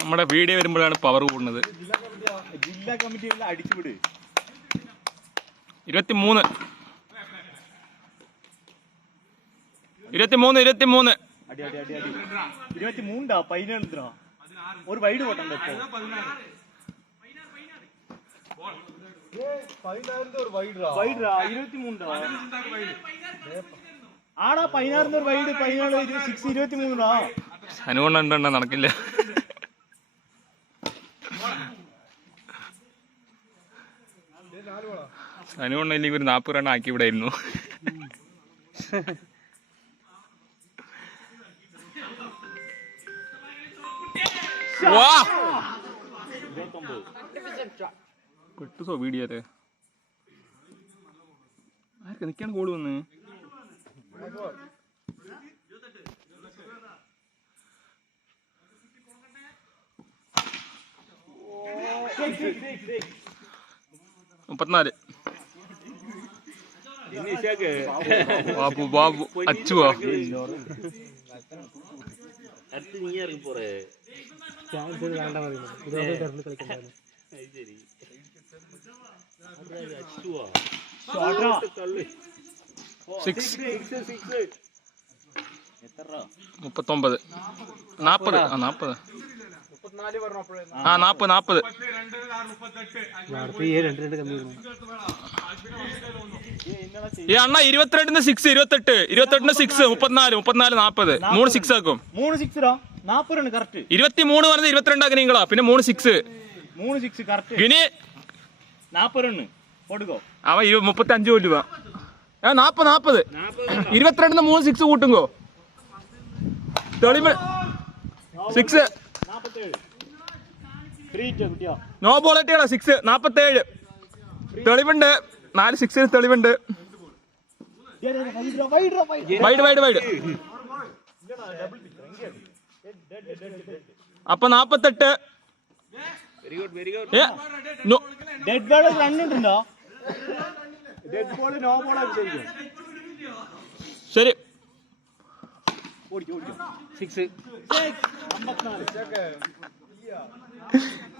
നമ്മുടെ വീഡിയോ വരുമ്പോഴാണ് പവർ കൂടുന്നത്. ജില്ലാ കമ്മിറ്റി അടിച്ചുവിട്. 23 23 23 അടി അടി അടി അടി 23 15 ഒരു വൈഡ് പോട്ടണ്ട ആടാ 16 ഒരു വൈഡ് 17 6 23 അനുകൊണ്ട നടക്കില്ല. അനുകൊണ്ട ഇല്ലെങ്കിൽ ഒരു 40 റൺ ആക്കി വിടായിരുന്നു. പെട്ടുസോ വീഡിയോത്തെ ആർക്കാ നിക്കാണ് ഗോള് വന്ന്. ബാബു ബാബു അച്ചുവാ മുപ്പത്തൊമ്പത് 40 40 ഈ അണ്ണ 22 6 28 28 6 34 34 40 3 6 ആക്കും. 3 6 40 റൺ കറക്റ്റ്. 23 പറഞ്ഞത് 22 ആക്കി നിങ്ങളാ. പിന്നെ 3 6 കറക്റ്റ്. ഇനി 40 റൺ കൊടുക്കോ. അവ 35 രൂപ 40 22 3 6 കൂട്ടുങ്കോ. തെളിവ് 6 നോ ബോൾ എട്ടിയാ 6 47 തെളിവുണ്ട്. 4 6 തെളിവുണ്ട്. വൈഡ് അപ്പൊ 48 ഡെഡ് ബോൾ റണ്ണുണ്ടോ? ഡെഡ് ബോൾ നോ ബോൾ ശരി. 6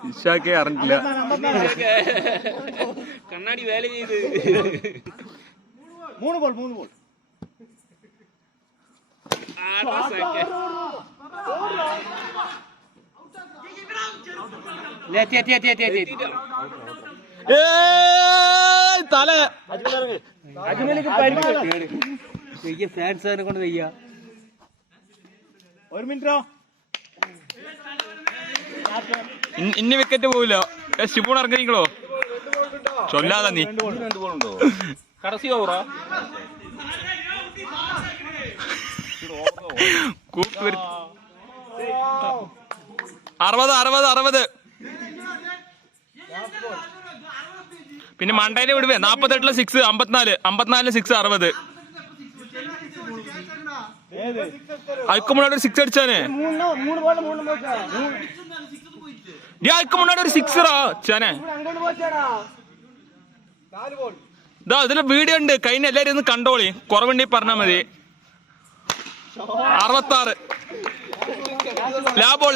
ഇഷാക്കെ അറിഞ്ഞില്ല. കണ്ണാടി വേല ചെയ്ത് 3 ബോൾ തല ഫാൻസ് കൊണ്ട് വയ്യ. 1 മിനിറ്റോ ഇനി വിക്കറ്റ് പോവില്ല. ശിവൂൺ ഇറങ്ങിക്കോ ചൊല്ലാതെ നീ കടസി ഓവറാ 60 പിന്നെ മണ്ടേനെ വിടുവേ. 48 6 54 6 60 അതിക്ക് മുന്നോട്ട് ഒരു 6 അടിച്ചാനെ. അതിക്ക് മുന്നോട്ട് ഒരു 6 ചാനെ. ഇതാ ഇതില് വീഡിയോ ഉണ്ട്. കഴിഞ്ഞ എല്ലാരും ഒന്ന് കണ്ടോളി. കുറവുണ്ടെങ്കിൽ പറഞ്ഞാ മതി. 66 ലാബോൾ